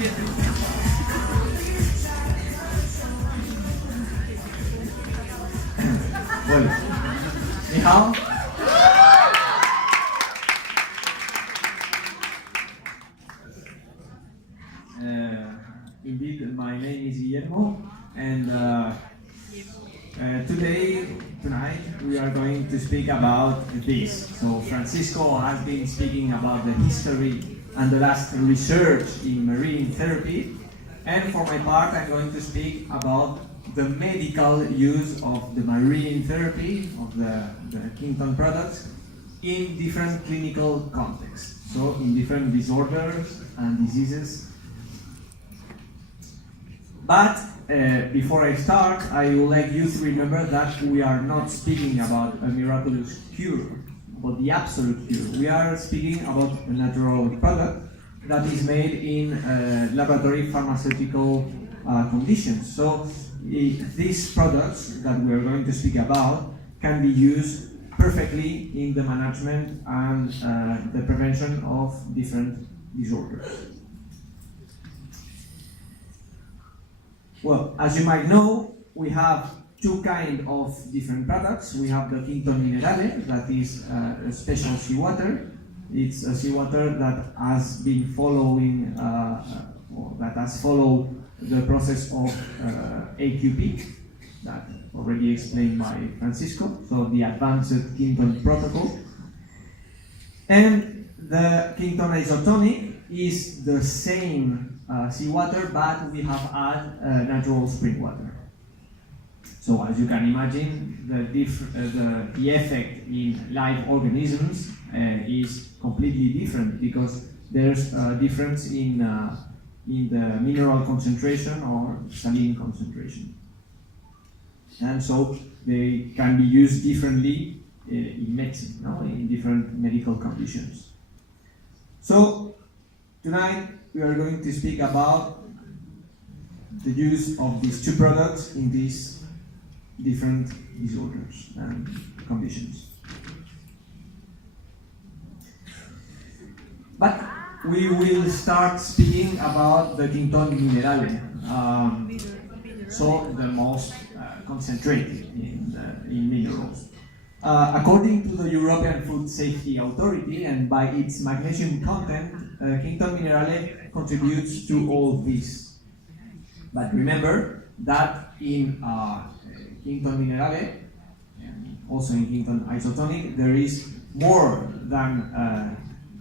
Bueno, ni hao. Indeed, my name is Guillermo, and tonight, we are going to speak about this. So Francisco has been speaking about the history and the last research in marine therapy, and for my part, I'm going to speak about the medical use of the marine therapy, of the Kington products, in different clinical contexts, so in different disorders and diseases. But before I start, I would like you to remember that we are not speaking about a miraculous cure, about the absolute cure. We are speaking about a natural product that is made in laboratory pharmaceutical conditions. So these products that we are going to speak about can be used perfectly in the management and the prevention of different disorders. Well, as you might know, we have two kinds of different products. We have the Kington Minerale, that is a special seawater. It's a seawater that has been following, or that has followed the process of AQP, that already explained by Francisco, so the Advanced Kington Protocol. And the Kington Isotonic is the same seawater, but we have added natural spring water. So as you can imagine, the effect in live organisms is completely different, because there's a difference in the mineral concentration or saline concentration. And so they can be used differently in medicine, no? In different medical conditions. So tonight we are going to speak about the use of these two products in these different disorders and conditions. But we will start speaking about the Kington Minerale, so the most concentrated in minerals. According to the European Food Safety Authority, and by its magnesium content, Kington Minerale contributes to all this. But remember that in Kington Minerale, and also in Kington Isotonic, there is more than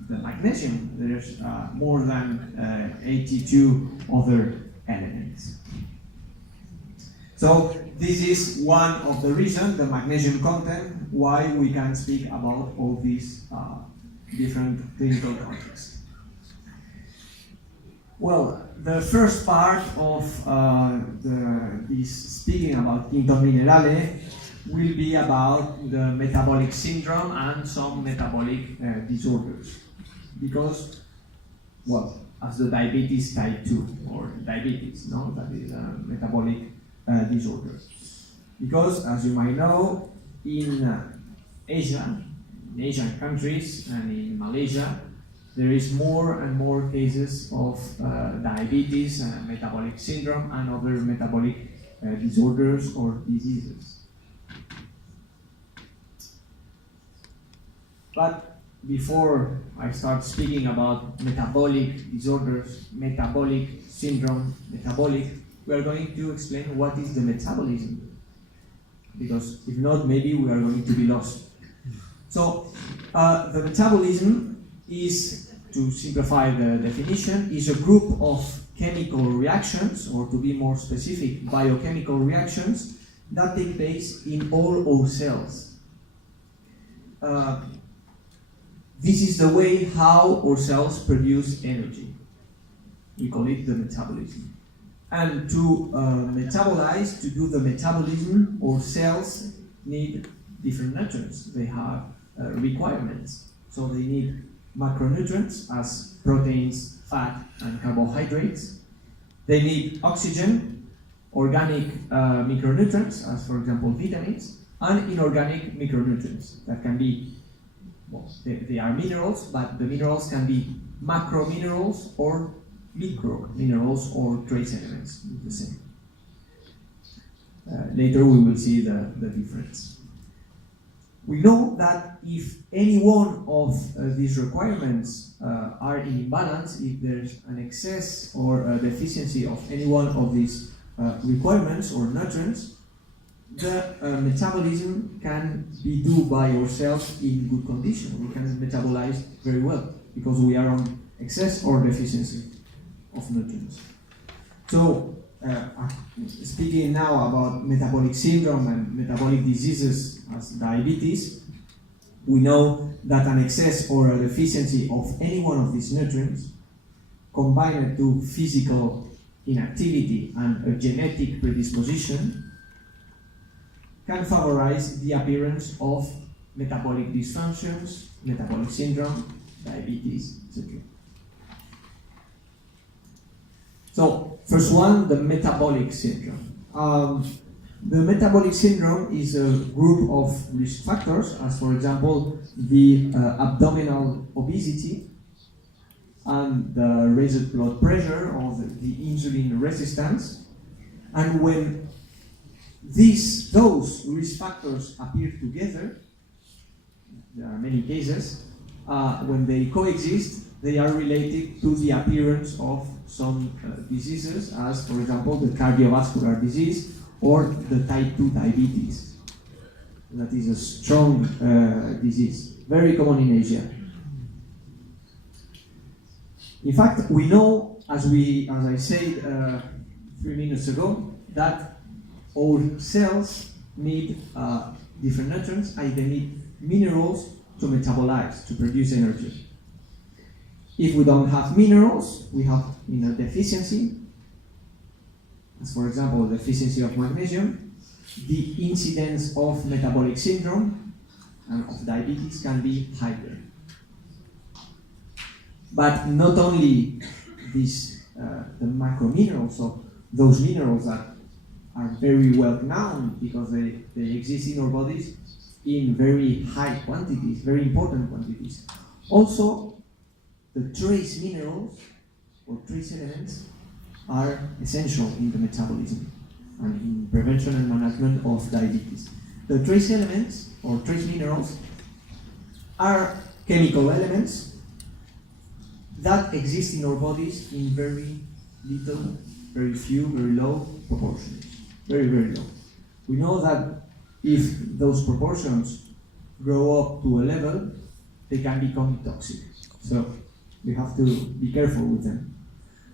the magnesium. There's more than 82 other elements. So this is one of the reasons, the magnesium content, why we can speak about all these different clinical contexts. Well, the first part of this speaking about Kington Minerale will be about the metabolic syndrome and some metabolic disorders. Because, well, as the diabetes type 2, or diabetes, no? That is a metabolic disorder. Because, as you might know, in Asia, in Asian countries and in Malaysia, there is more and more cases of diabetes and metabolic syndrome and other metabolic disorders or diseases. But before I start speaking about metabolic disorders, metabolic syndrome, we are going to explain what is the metabolism. Because if not, maybe we are going to be lost. So, the metabolism is, to simplify the definition, is a group of chemical reactions, or to be more specific, biochemical reactions that take place in all our cells. This is the way how our cells produce energy. We call it the metabolism. And to metabolize, to do the metabolism, our cells need different nutrients. They have requirements. So they need macronutrients as proteins, fat, and carbohydrates. They need oxygen, organic micronutrients, as for example vitamins, and inorganic micronutrients that can be, well, they are minerals, but the minerals can be macrominerals or micro minerals or trace elements, the same. Later we will see the difference. We know that if any one of these requirements are in imbalance, if there's an excess or a deficiency of any one of these requirements or nutrients, the metabolism can be done by ourselves in good condition. We can metabolize very well because we are on excess or deficiency of nutrients. So, speaking now about metabolic syndrome and metabolic diseases as diabetes, we know that an excess or a deficiency of any one of these nutrients, combined to physical inactivity and a genetic predisposition, can favorize the appearance of metabolic dysfunctions, metabolic syndrome, diabetes, etc. So, first one, the metabolic syndrome. The metabolic syndrome is a group of risk factors, as for example, the abdominal obesity and the raised blood pressure or the insulin resistance. And when those risk factors appear together, there are many cases, when they coexist, they are related to the appearance of some diseases, as for example the cardiovascular disease or the type 2 diabetes. That is a strong disease, very common in Asia. In fact, we know, as I said 3 minutes ago, that our cells need different nutrients, and they need minerals to metabolize, to produce energy. If we don't have minerals, we have a deficiency, as for example, the deficiency of magnesium. The incidence of metabolic syndrome and of diabetes can be higher. But not only these, the macrominerals, so those minerals that are very well known because they exist in our bodies in very high quantities, very important quantities. Also, the trace minerals or trace elements are essential in the metabolism and in prevention and management of diabetes. The trace elements or trace minerals are chemical elements that exist in our bodies in very little, very few, very low proportions. Very, very low. We know that if those proportions grow up to a level, they can become toxic. So we have to be careful with them.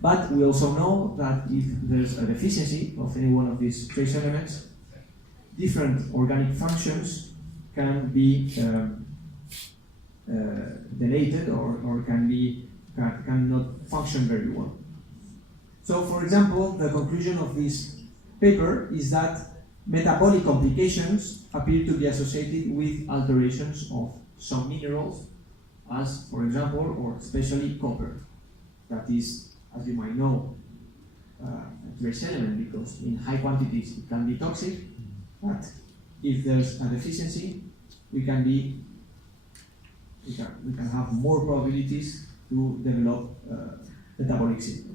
But we also know that if there's a deficiency of any one of these trace elements, different organic functions can be deleted or cannot function very well. So, for example, the conclusion of this paper is that metabolic complications appear to be associated with alterations of some minerals, as, for example, or especially copper. That is, as you might know, a trace element because in high quantities it can be toxic, but if there's a deficiency, we can have more probabilities to develop metabolic syndrome.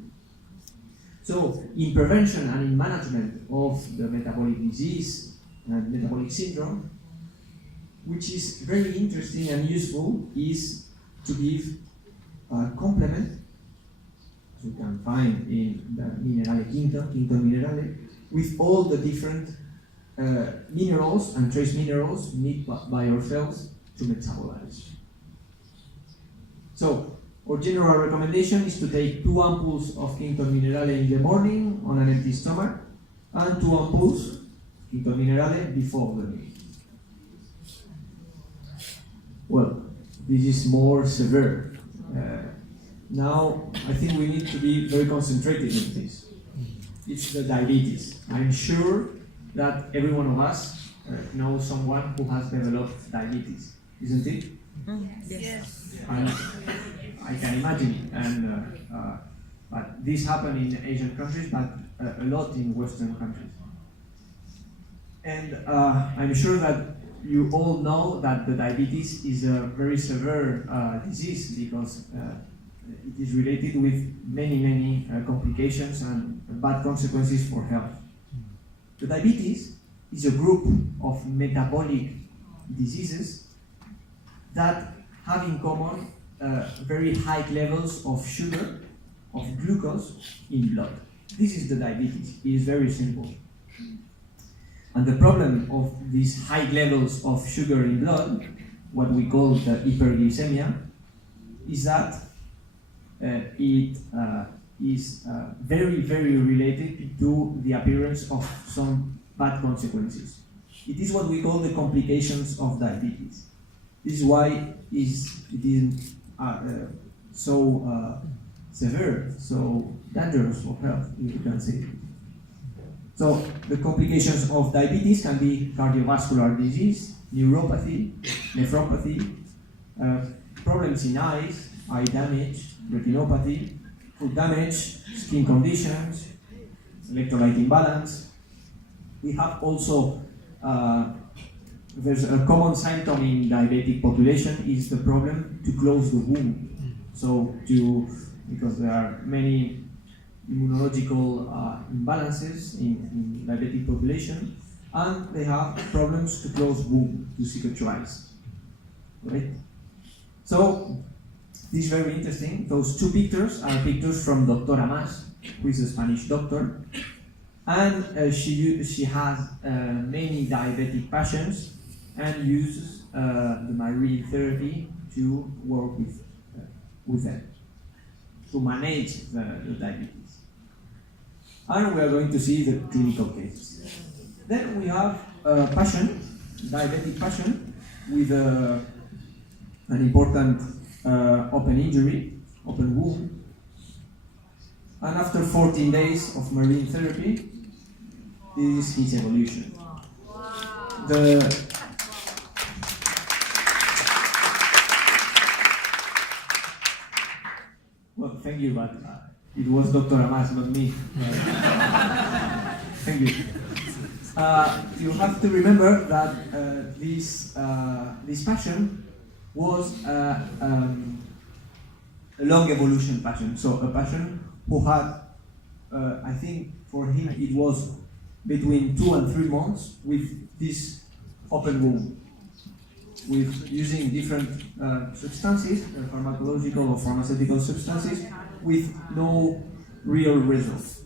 So, in prevention and in management of the metabolic disease and metabolic syndrome, which is very interesting and useful, is to give a complement, as you can find in the Minerale Kington Minerale, with all the different minerals and trace minerals needed by our cells to metabolize. So, our general recommendation is to take 2 ampoules of Kington Minerale in the morning on an empty stomach, and 2 ampoules Kington Minerale before the meal. Well, this is more severe. Now, I think we need to be very concentrated in this. It's the diabetes. I'm sure that every one of us knows someone who has developed diabetes, isn't it? Yes. And I can imagine, but this happens in Asian countries, but a lot in Western countries. And I'm sure that you all know that the diabetes is a very severe disease because it is related with many complications and bad consequences for health. The diabetes is a group of metabolic diseases that have in common very high levels of sugar, of glucose in blood. This is the diabetes. It is very simple. And the problem of these high levels of sugar in blood, what we call the hyperglycemia, is that it is very related to the appearance of some bad consequences. It is what we call the complications of diabetes. This is why it is so severe, so dangerous for health, you can say. So the complications of diabetes can be cardiovascular disease, neuropathy, nephropathy, problems in eyes, eye damage, retinopathy, foot damage, skin conditions, electrolyte imbalance. We have also, there's a common symptom in diabetic population is the problem to close the womb. So because there are many immunological imbalances in diabetic population, and they have problems to close womb, to cicatrize. Right? So this is very interesting. Those two pictures are pictures from Dr. Amas, who is a Spanish doctor, and she has many diabetic patients and uses the marine therapy to work with them, to manage the diabetes. And we are going to see the clinical cases. Then we have a patient, diabetic patient, with an important open injury, open wound. And after 14 days of marine therapy, this is his evolution. Well, thank you, but it was Dr. Amas, not me. Thank you. You have to remember that this patient was a long evolution patient. So a patient who had, I think for him it was between 2 and 3 months with this open wound, with using different substances, pharmacological or pharmaceutical substances, with no real results.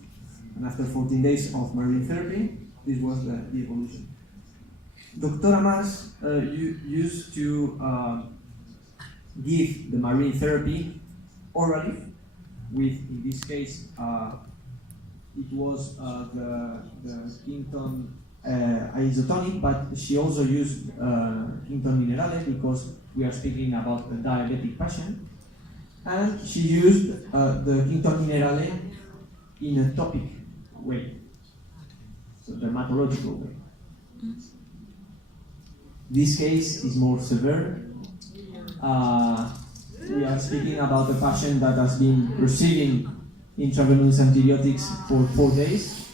And after 14 days of marine therapy, this was the evolution. Dr. Amas used to give the marine therapy orally, with, in this case, it was the Kington isotonic, but she also used Kington minerale because we are speaking about a diabetic patient. And she used the Kington minerale in a topic way, so dermatological way. This case is more severe. We are speaking about a patient that has been receiving intravenous antibiotics for 4 days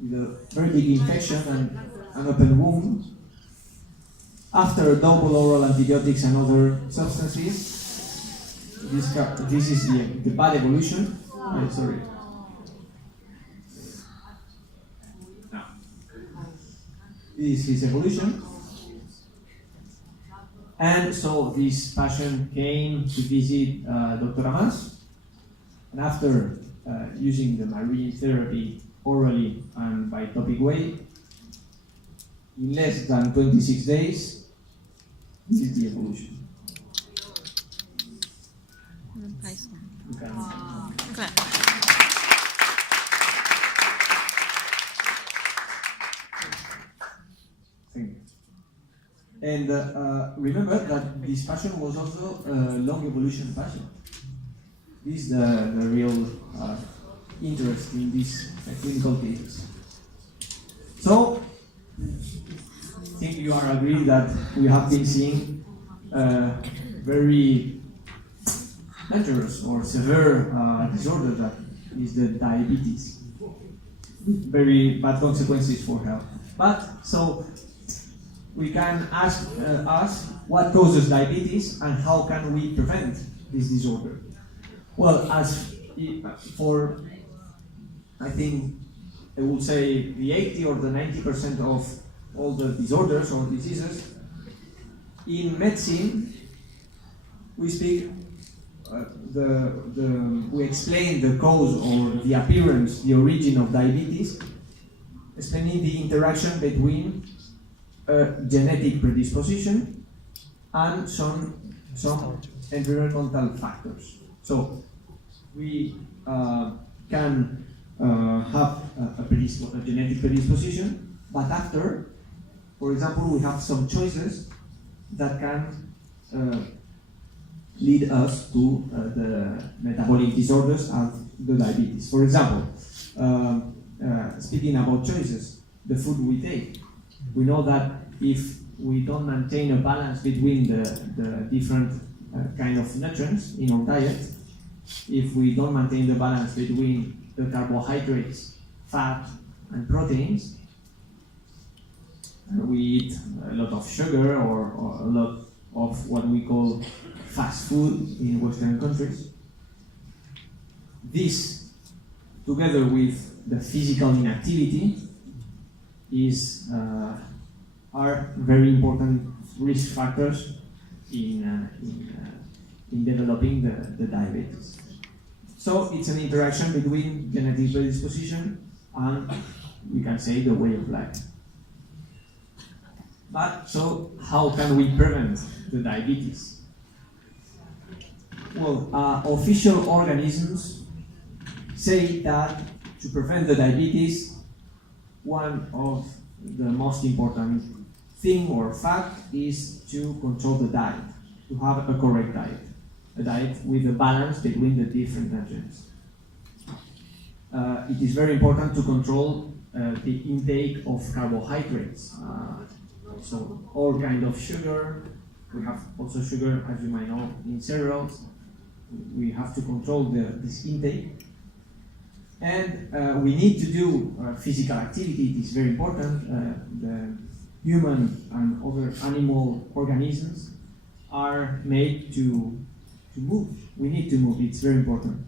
with a very big infection and an open wound. After double oral antibiotics and other substances, this is the bad evolution. Sorry. This is his evolution. And so this patient came to visit Dr. Amas, and after using the marine therapy orally and by topic way, in less than 26 days, this is the evolution. Clap. Thank you. And remember that this patient was also a long evolution patient. This is the real interest in these clinical cases. So, I think you are agreed that we have been seeing very dangerous or severe disorder that is the diabetes. Very bad consequences for health. But so we can ask us what causes diabetes and how can we prevent this disorder? Well, for, I think, I would say the 80 or the 90% of all the disorders or diseases, in medicine, we speak, we explain the cause or the appearance, the origin of diabetes, explaining the interaction between a genetic predisposition and some environmental factors. So we can have a genetic predisposition, but after, for example, we have some choices that can lead us to the metabolic disorders and the diabetes. For example, speaking about choices, the food we take, we know that if we don't maintain a balance between the different kind of nutrients in our diet, if we don't maintain the balance between the carbohydrates, fat, and proteins, we eat a lot of sugar or a lot of what we call fast food in Western countries. This, together with the physical inactivity, are very important risk factors in developing the diabetes. So it's an interaction between genetic predisposition and, we can say, the way of life. But so how can we prevent the diabetes? Well, official organisms say that to prevent the diabetes, one of the most important thing or fact is to control the diet, to have a correct diet, a diet with a balance between the different nutrients. It is very important to control the intake of carbohydrates. So all kind of sugar, we have also sugar, as you might know, in cereals. We have to control this intake. And we need to do physical activity. It is very important. The human and other animal organisms are made to move. We need to move. It's very important.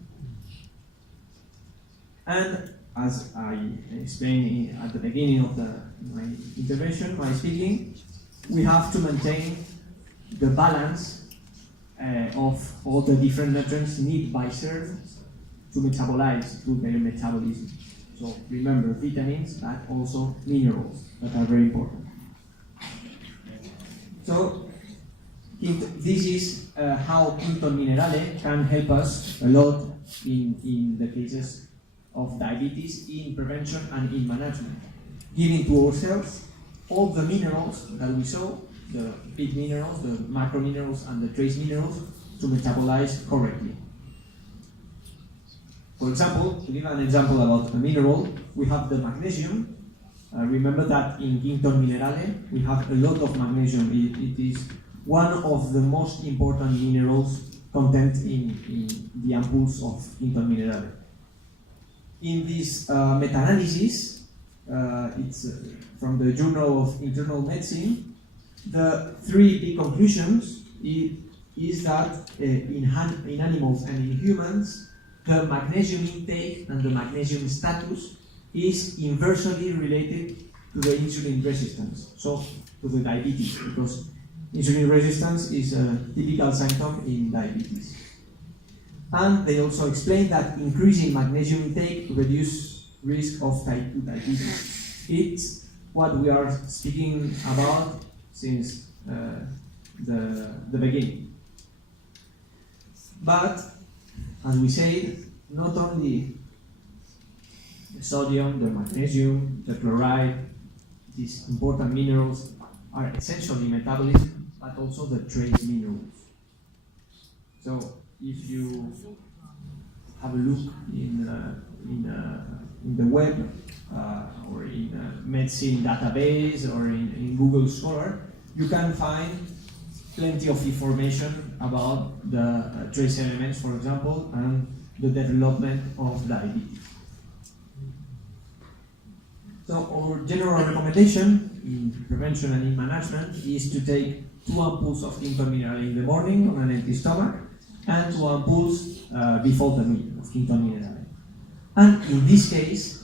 And as I explained at the beginning of my intervention, my speaking, we have to maintain the balance of all the different nutrients needed by cells to metabolize, to their metabolism. So remember, vitamins, but also minerals that are very important. So this is how Kington Minerale can help us a lot in the cases of diabetes, in prevention and in management, giving to ourselves all the minerals that we saw, the big minerals, the macro minerals and the trace minerals, to metabolize correctly. For example, to give an example about a mineral, we have the magnesium. Remember that in Kington Minerale we have a lot of magnesium. It is one of the most important minerals content in the ampoules of Kington Minerale. In this meta-analysis, it's from the Journal of Internal Medicine, the three big conclusions is that in animals and in humans, the magnesium intake and the magnesium status is inversely related to the insulin resistance, so to the diabetes, because insulin resistance is a typical symptom in diabetes. And they also explain that increasing magnesium intake reduces risk of type 2 diabetes. It's what we are speaking about since the beginning. But, as we said, not only the sodium, the magnesium, the chloride, these important minerals are essential in metabolism, but also the trace minerals. So, if you have a look in the web or in a medicine database or in Google Scholar, you can find plenty of information about the trace elements, for example, and the development of diabetes. So our general recommendation in prevention and in management is to take 2 ampoules of Kington Minerale in the morning on an empty stomach, and 2 ampoules before the meal of Kington mineral. And in this case,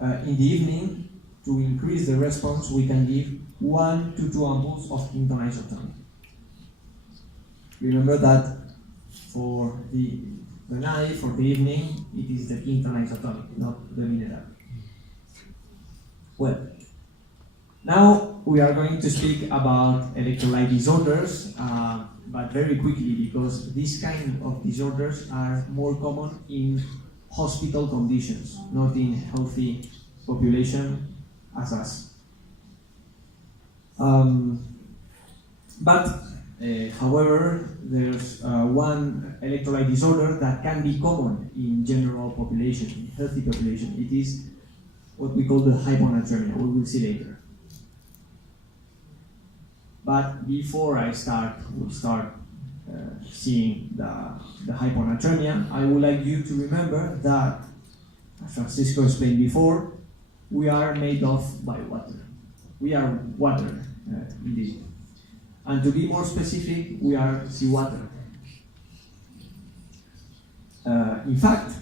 in the evening, to increase the response, we can give 1 to 2 ampoules of Kington isotonic. Remember that for the night, for the evening, it is the Kington isotonic, not the mineral. Well, now we are going to speak about electrolyte disorders, but very quickly, because these kind of disorders are more common in hospital conditions, not in healthy population as us. However, there's one electrolyte disorder that can be common in general population, in healthy population. It is what we call the hyponatremia. We will see later. But before we start seeing the hyponatremia, I would like you to remember that, as Francisco explained before, we are made of by water. We are water, indeed. And to be more specific, we are seawater. In fact,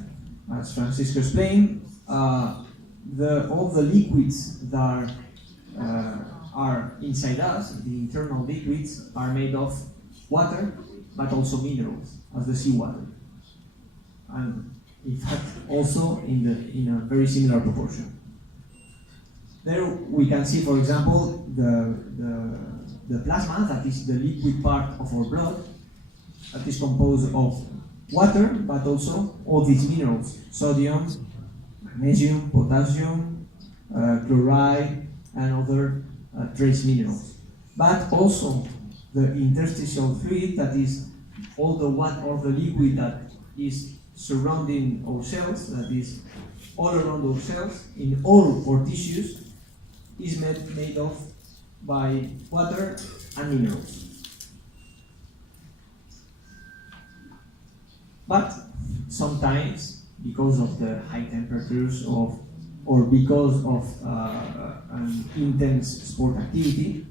as Francisco explained, all the liquids that are inside us, the internal liquids, are made of water, but also minerals, as the seawater. And in fact, also in a very similar proportion. There we can see, for example, the plasma, that is the liquid part of our blood, that is composed of water, but also all these minerals: sodium, magnesium, potassium, chloride, and other trace minerals. But also the interstitial fluid, that is all the liquid that is surrounding our cells, that is all around our cells, in all our tissues, is made of by water and minerals. But sometimes, because of the high temperatures or because of an intense sport activity,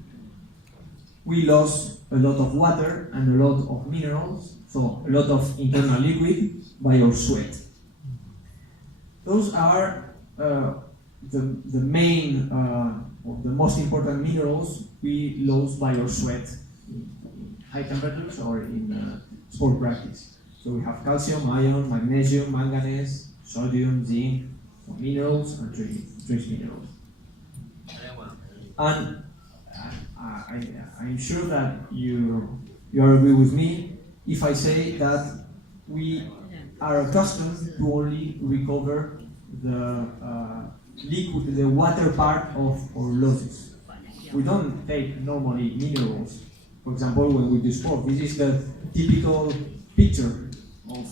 we lost a lot of water and a lot of minerals, so a lot of internal liquid by our sweat. Those are the main or the most important minerals we lose by our sweat in high temperatures or in sport practice. So we have calcium, iron, magnesium, manganese, sodium, zinc, minerals and trace minerals. And I'm sure that you agree with me if I say that we are accustomed to only recover the water part of our losses. We don't take normally minerals. For example, when we do sport, this is the typical picture of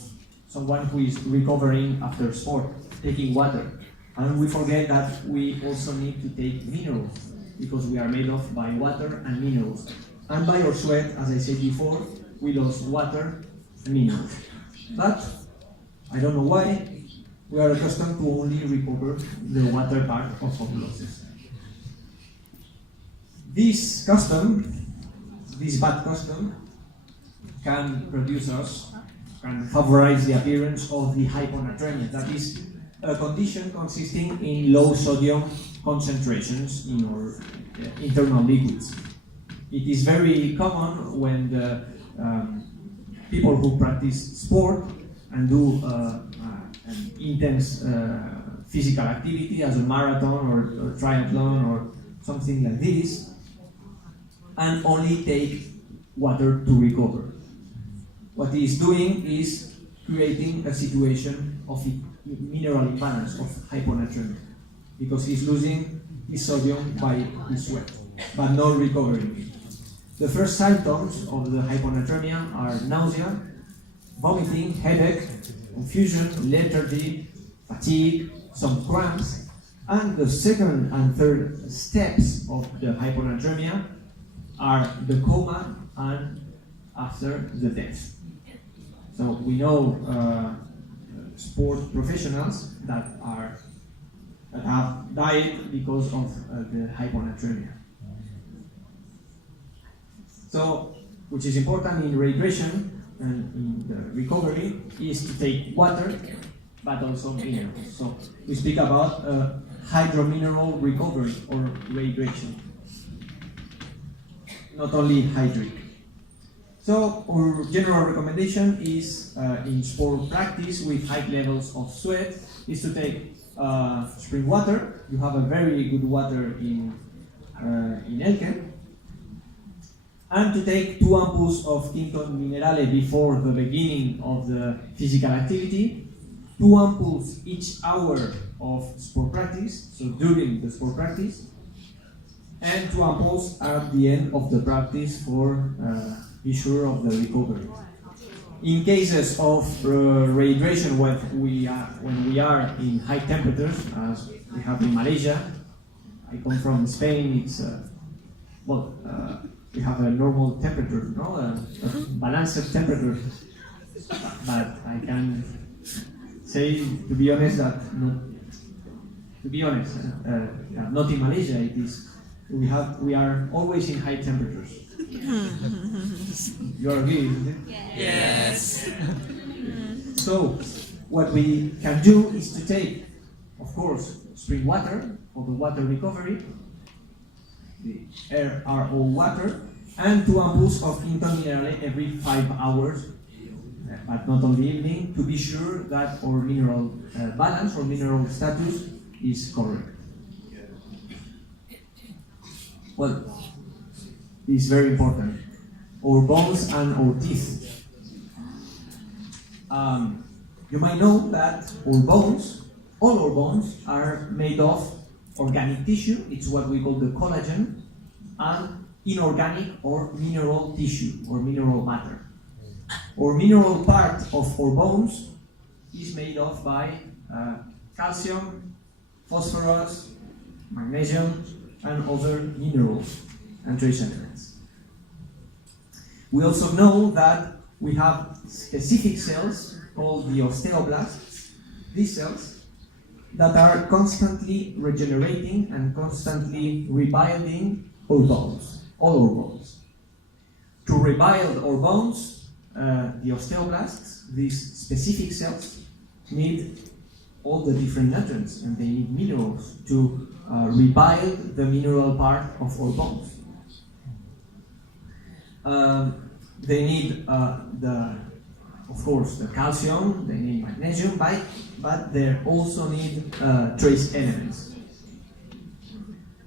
someone who is recovering after sport, taking water. And we forget that we also need to take minerals, because we are made of by water and minerals. And by our sweat, as I said before, we lost water and minerals. But I don't know why, we are accustomed to only recover the water part of our losses. This bad custom, can favorize the appearance of the hyponatremia. That is a condition consisting in low sodium concentrations in our internal liquids. It is very common when the people who practice sport and do an intense physical activity as a marathon or triathlon or something like this, and only take water to recover. What he is doing is creating a situation of mineral imbalance, of hyponatremia, because he's losing his sodium by his sweat, but not recovering it. The first symptoms of the hyponatremia are nausea, vomiting, headache, confusion, lethargy, fatigue, some cramps, and the second and third steps of the hyponatremia are the coma and after the death. So we know sport professionals that have died because of the hyponatremia. So, which is important in rehydration, and in the recovery is to take water, but also minerals. So we speak about hydromineral recovery or rehydration, not only hydric. So our general recommendation is in sport practice with high levels of sweat is to take spring water. You have a very good water in Elke. And to take 2 ampoules of Kington Minerale before the beginning of the physical activity, 2 ampoules each hour of sport practice, so during the sport practice, and 2 ampoules at the end of the practice for be sure of the recovery. In cases of rehydration when we are in high temperatures, as we have in Malaysia, I come from Spain, it's we have a normal temperature, no? A balanced temperature. But I can say, to be honest, that not in Malaysia. It is we are always in high temperatures. You agree, isn't it? Yes. So what we can do is to take, of course, spring water for the water recovery, the RO water, and 2 ampoules of Kington Minerale every 5 hours, but not on the evening, to be sure that our mineral balance or mineral status is correct. Well, this is very important. Our bones and our teeth. You might know that our bones, all our bones, are made of organic tissue. It's what we call the collagen, and inorganic or mineral tissue or mineral matter. Our mineral part of our bones is made of by calcium, phosphorus, magnesium, and other minerals and trace elements. We also know that we have specific cells called the osteoblasts, these cells, that are constantly regenerating and constantly rebuilding our bones, all our bones. To rebuild our bones, the osteoblasts, these specific cells, need all the different nutrients, and they need minerals to rebuild the mineral part of our bones. They need of course, the calcium, they need magnesium, but they also need trace elements.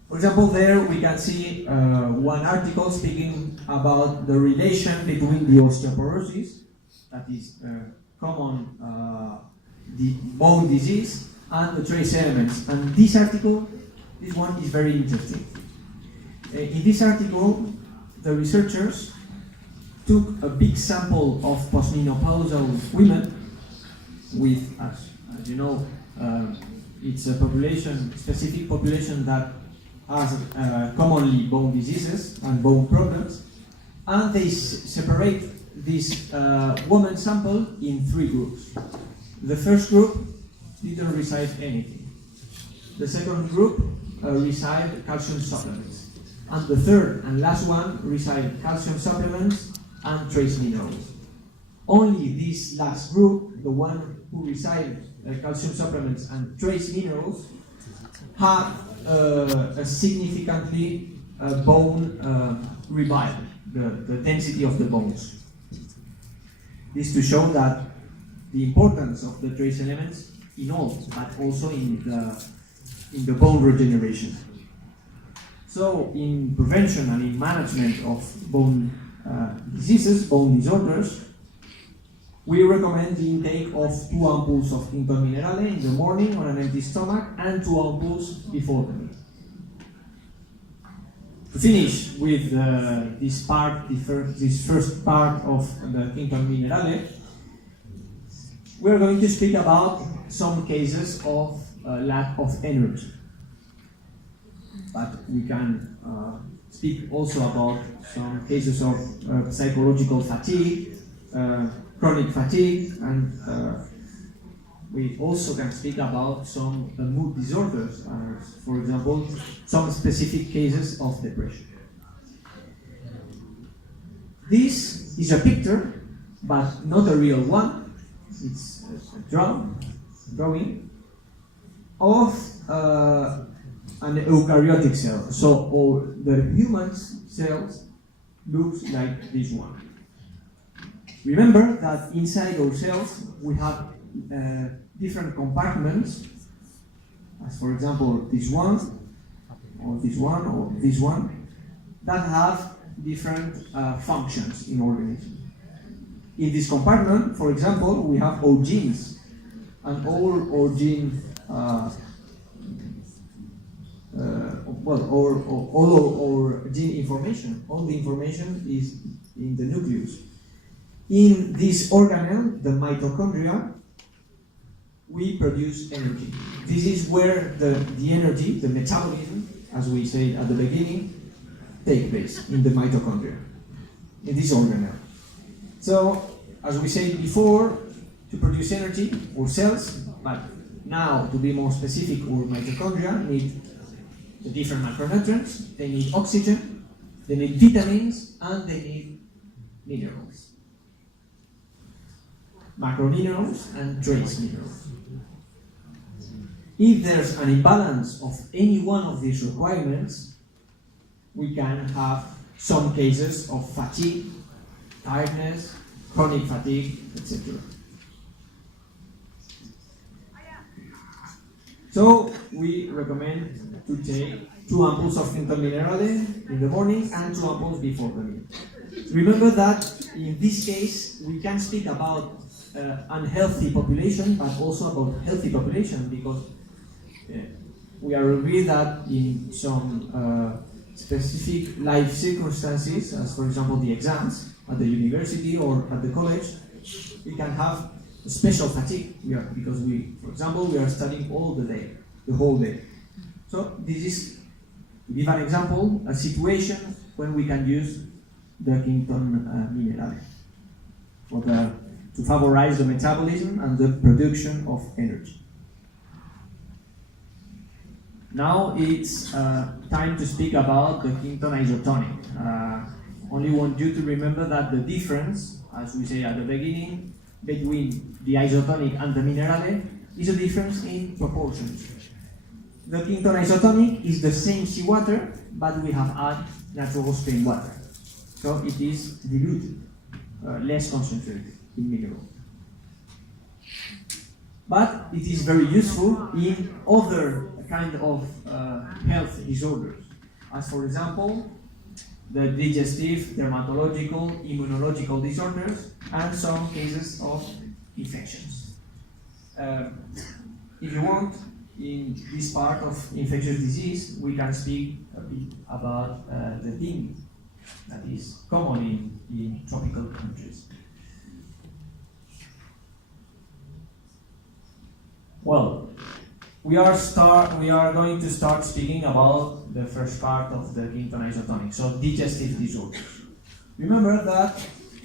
For example, there we can see one article speaking about the relation between the osteoporosis, that is common the bone disease, and the trace elements. And this article, this one is very interesting. In this article, the researchers took a big sample of postmenopausal women with, as you know, it's a specific population that has commonly bone diseases and bone problems, and they separate this woman sample in 3 groups. The first group didn't receive anything. The second group received calcium supplements. And the third and last one received calcium supplements and trace minerals. Only this last group, the one who received calcium supplements and trace minerals, had a significantly bone rebuild, the density of the bones. This to show that the importance of the trace elements in all, but also in the bone regeneration. So in prevention and in management of bone diseases, bone disorders, we recommend the intake of 2 ampoules of Kington Minerale in the morning on an empty stomach and 2 ampoules before the meal. To finish with this first part of the Kington Minerale, we're going to speak about some cases of lack of energy. But we can speak also about some cases of psychological fatigue, chronic fatigue, and we also can speak about some mood disorders, for example, some specific cases of depression. This is a picture but not a real one. It's a drawing of an eukaryotic cell. So all the human cells looks like this one. Remember that inside our cells we have different compartments, as for example this one, or this one, or this one, that have different functions in organism. In this compartment, for example, we have our genes, and all our gene, all our gene information, all the information is in the nucleus. In this organelle, the mitochondria, we produce energy. This is where the energy, the metabolism, as we said at the beginning, take place in the mitochondria, in this organelle. So, as we said before, to produce energy, our cells, but now to be more specific, our mitochondria need the different macronutrients, they need oxygen, they need vitamins, and they need minerals. Macrominerals and trace minerals. If there's an imbalance of any one of these requirements, we can have some cases of fatigue, tiredness, chronic fatigue, etc. So we recommend to take 2 ampoules of Kington Minerale in the morning and 2 ampoules before the meal. Remember that in this case we can speak about unhealthy population, but also about healthy population, because we are agreed that in some specific life circumstances, as for example the exams at the university or at the college, we can have special fatigue because for example, we are studying all the day, the whole day. So this is, to give an example, a situation when we can use the Kington Minerale to favorize the metabolism and the production of energy. Now it's time to speak about the Kington isotonic. Only want you to remember that the difference, as we say at the beginning, between the isotonic and the minerale is a difference in proportions. The Kington isotonic is the same seawater, but we have added natural spring water. So it is diluted, less concentrated in mineral. But it is very useful in other kind of health disorders, as for example, the digestive, dermatological, immunological disorders, and some cases of infections. If you want, in this part of infectious disease, we can speak a bit about the dengue, that is common in tropical countries. Well, we are going to start speaking about the first part of the Kington isotonic, so digestive disorders. Remember that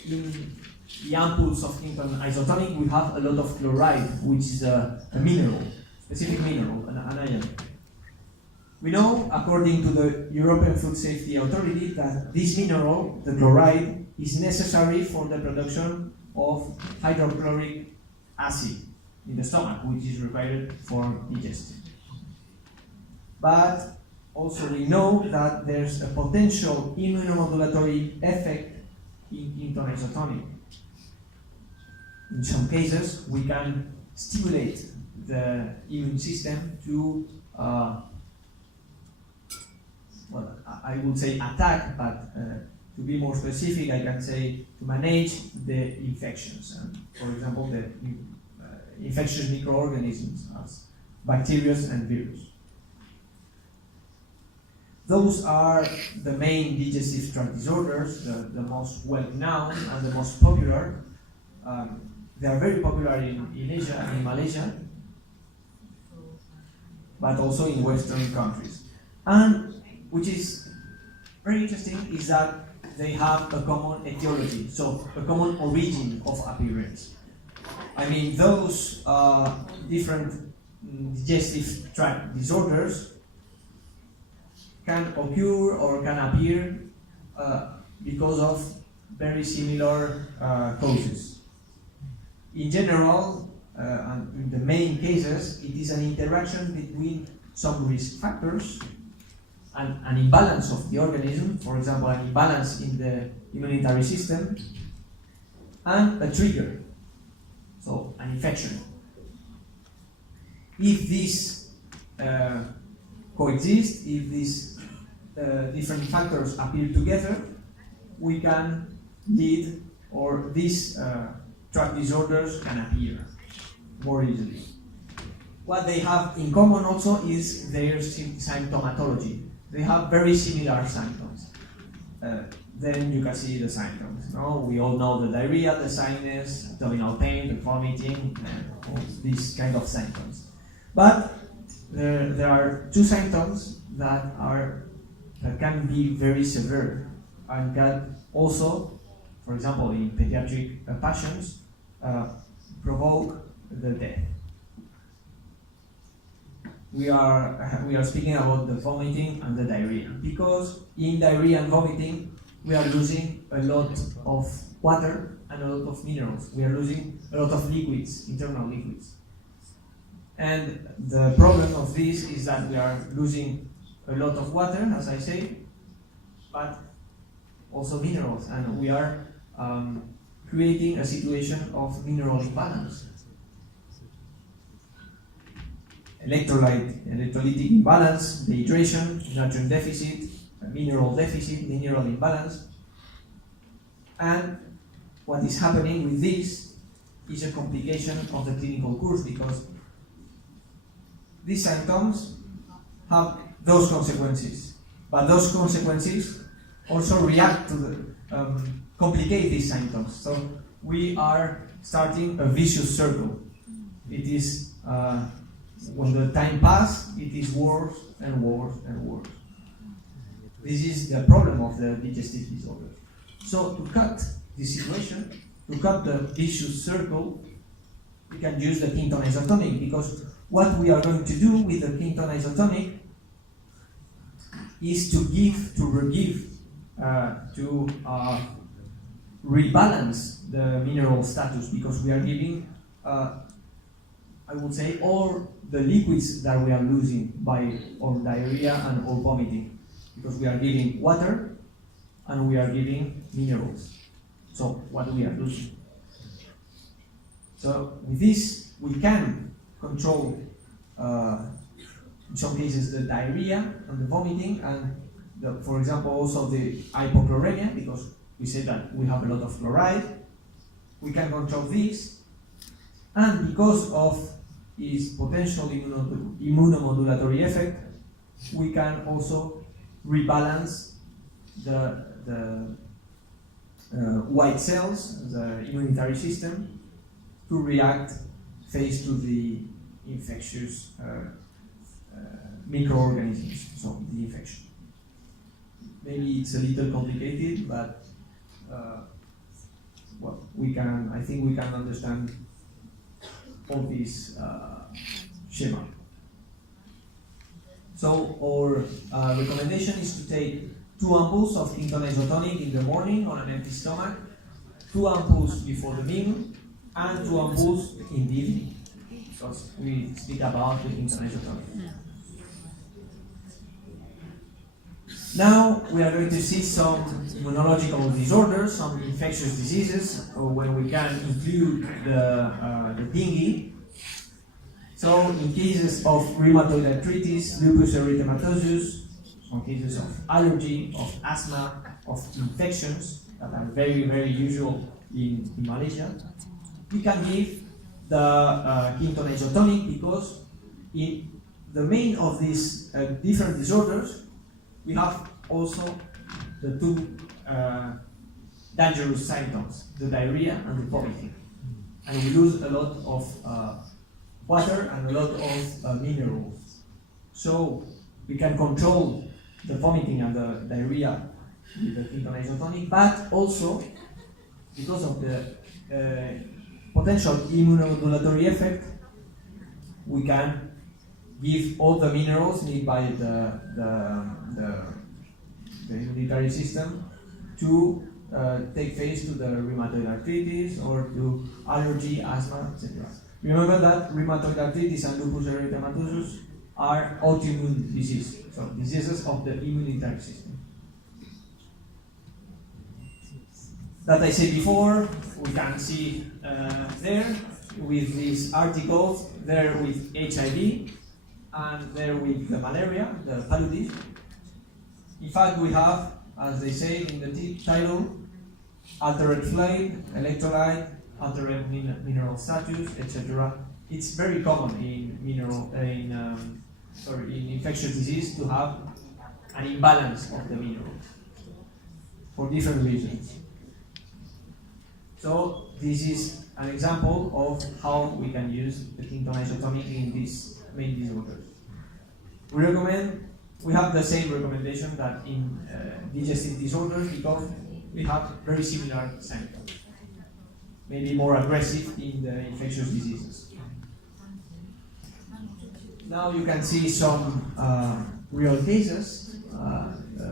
in the ampoules of Kington isotonic we have a lot of chloride, which is a mineral, specific mineral, an ion. We know, according to the European Food Safety Authority, that this mineral, the chloride, is necessary for the production of hydrochloric acid in the stomach, which is required for digestion. But also we know that there's a potential immunomodulatory effect in Kington isotonic. In some cases, we can stimulate the immune system to, well, I would say attack, but to be more specific, I can say to manage the infections. And for example, the infectious microorganisms as bacteria and virus. Those are the main digestive tract disorders, the most well-known and the most popular. They are very popular in Asia and in Malaysia, but also in Western countries. And which is very interesting is that they have a common etiology, so a common origin of appearance. I mean, those different digestive tract disorders can occur or can appear because of very similar causes. in general, and in the main cases, it is an interaction between some risk factors and an imbalance of the organism, for example, an imbalance in the immunitary system, and a trigger, so an infection. If these coexist, if these different factors appear together, we can lead, or these tract disorders can appear more easily. What they have in common also is their symptomatology. They have very similar symptoms. Then you can see the symptoms. No? We all know the diarrhea, the sinus, abdominal pain, the vomiting, and all these kind of symptoms. But there are two symptoms that can be very severe and can also, for example, in pediatric patients, provoke the death. We are speaking about the vomiting and the diarrhea, because in diarrhea and vomiting we are losing a lot of water and a lot of minerals. We are losing a lot of liquids, internal liquids. And the problem of this is that we are losing a lot of water, as I say, but also minerals, and we are creating a situation of mineral imbalance. Electrolytic imbalance, dehydration, nutrient deficit, mineral deficit, mineral imbalance. And what is happening with this is a complication of the clinical course, because these symptoms have those consequences, but those consequences also react to the complicate these symptoms. So we are starting a vicious circle. It is when the time passes, it is worse and worse and worse. This is the problem of the digestive disorder. So to cut this situation, to cut the vicious circle, we can use the Kington isotonic, because what we are going to do with the Kington isotonic is to rebalance the mineral status, because we are giving, I would say, all the liquids that we are losing by all diarrhea and all vomiting, because we are giving water and we are giving minerals. So what we are losing. So with this, we can control, in some cases, the diarrhea and the vomiting, and for example, also the hypochloremia, because we said that we have a lot of chloride. We can control this, and because of its potential immunomodulatory effect, we can also rebalance the white cells, the immunitary system, to react face to the infectious microorganisms, so the infection. Maybe it's a little complicated, but well, I think we can understand all this schema. So our recommendation is to take 2 ampoules of Kington isotonic in the morning on an empty stomach, 2 ampoules before the meal, and 2 ampoules in the evening, because we speak about the Kington isotonic. Now we are going to see some immunological disorders, some infectious diseases, when we can include the dengue. So in cases of rheumatoid arthritis, lupus erythematosus, some cases of allergy, of asthma, of infections that are very, very usual in Malaysia, we can give the Kington isotonic, because in the main of these different disorders, we have also the 2 dangerous symptoms, the diarrhea and the vomiting. And we lose a lot of water and a lot of minerals. So we can control the vomiting and the diarrhea with the Kington isotonic, but also because of the potential immunomodulatory effect, we can give all the minerals needed by the immunitary system to take phase to the rheumatoid arthritis or to allergy, asthma, etc. Remember that rheumatoid arthritis and lupus erythematosus are autoimmune diseases, so diseases of the immunitary system. That I said before, we can see there with these articles, there with HIV, and there with the malaria, the paludism. In fact, we have, as they say in the title, altered flame, electrolyte, altered mineral status, etc. It's very common in infectious disease to have an imbalance of the minerals for different reasons. So this is an example of how we can use the Kington isotonic in these main disorders. We have the same recommendation that in digestive disorders because we have very similar symptoms, maybe more aggressive in the infectious diseases. Now you can see some real cases,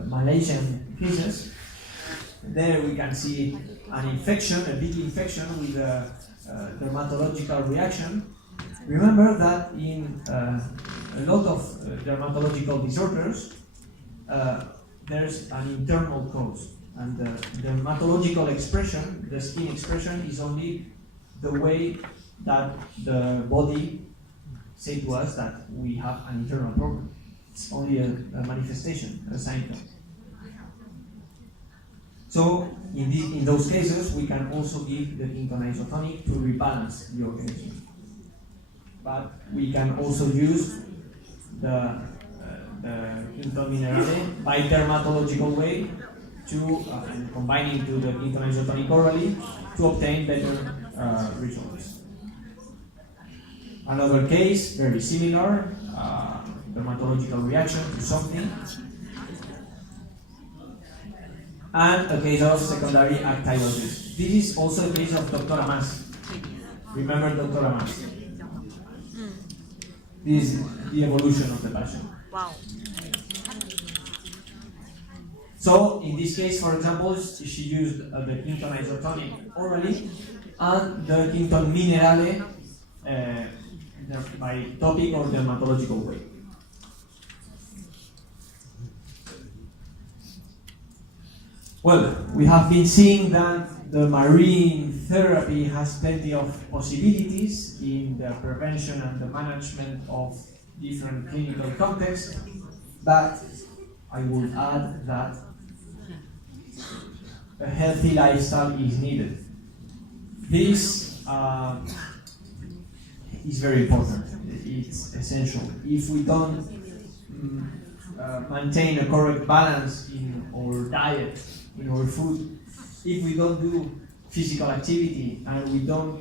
Malaysian cases. There we can see an infection, a big infection with a dermatological reaction. Remember that in a lot of dermatological disorders, there's an internal cause. And the dermatological expression, the skin expression, is only the way that the body says to us that we have an internal problem. It's only a manifestation, a symptom. So in those cases, we can also give the Kington isotonic to rebalance the organism. But we can also use the Kington minerale by dermatological way to and combining to the Kington isotonic orally to obtain better results. Another case, very similar, dermatological reaction to something. And a case of secondary actilosis. This is also a case of Dr. Amas. Remember Dr. Amas? This is the evolution of the patient. Wow. So, in this case, for example, she used the Kington isotonic orally and the Kington minerale by topic or dermatological way. Well, we have been seeing that the marine therapy has plenty of possibilities in the prevention and the management of different clinical contexts, but I would add that a healthy lifestyle is needed. This is very important. It's essential. If we don't maintain a correct balance in our diet, in our food, if we don't do physical activity and we don't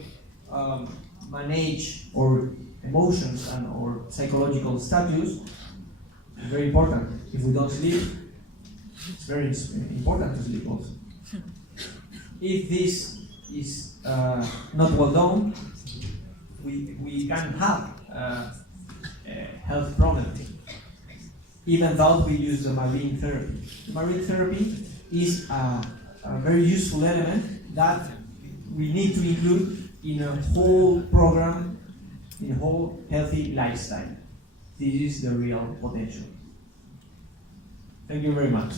manage our emotions and our psychological status, it's very important. If we don't sleep, it's very important to sleep also. If this is not well done, we can have health problems, even though we use the marine therapy. The marine therapy is a very useful element that we need to include in a whole program, in a whole healthy lifestyle. This is the real potential. Thank you very much.